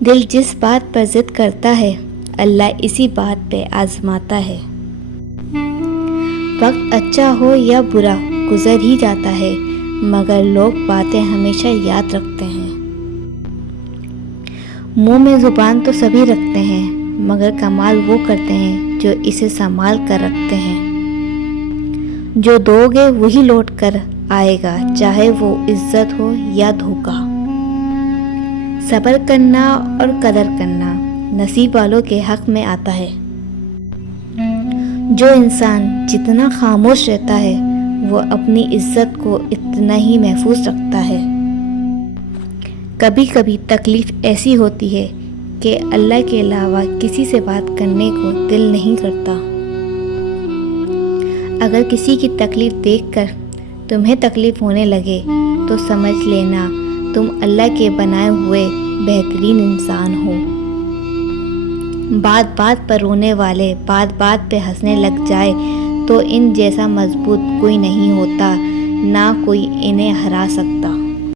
دل جس بات پر ضد کرتا ہے اللہ اسی بات پہ آزماتا ہے۔ وقت اچھا ہو یا برا گزر ہی جاتا ہے، مگر لوگ باتیں ہمیشہ یاد رکھتے ہیں۔ منہ میں زبان تو سبھی رکھتے ہیں، مگر کمال وہ کرتے ہیں جو اسے سنبھال کر رکھتے ہیں۔ جو دو گے وہی لوٹ کر آئے گا، چاہے وہ عزت ہو یا دھوکہ۔ صبر کرنا اور قدر کرنا نصیب والوں کے حق میں آتا ہے۔ جو انسان جتنا خاموش رہتا ہے وہ اپنی عزت کو اتنا ہی محفوظ رکھتا ہے۔ کبھی کبھی تکلیف ایسی ہوتی ہے کہ اللہ کے علاوہ کسی سے بات کرنے کو دل نہیں کرتا۔ اگر کسی کی تکلیف دیکھ کر تمہیں تکلیف ہونے لگے تو سمجھ لینا تم اللہ کے بنائے ہوئے بہترین انسان ہو۔ بات بات پر رونے والے بات بات پہ ہنسنے لگ جائے تو ان جیسا مضبوط کوئی نہیں ہوتا، نہ کوئی انہیں ہرا سکتا۔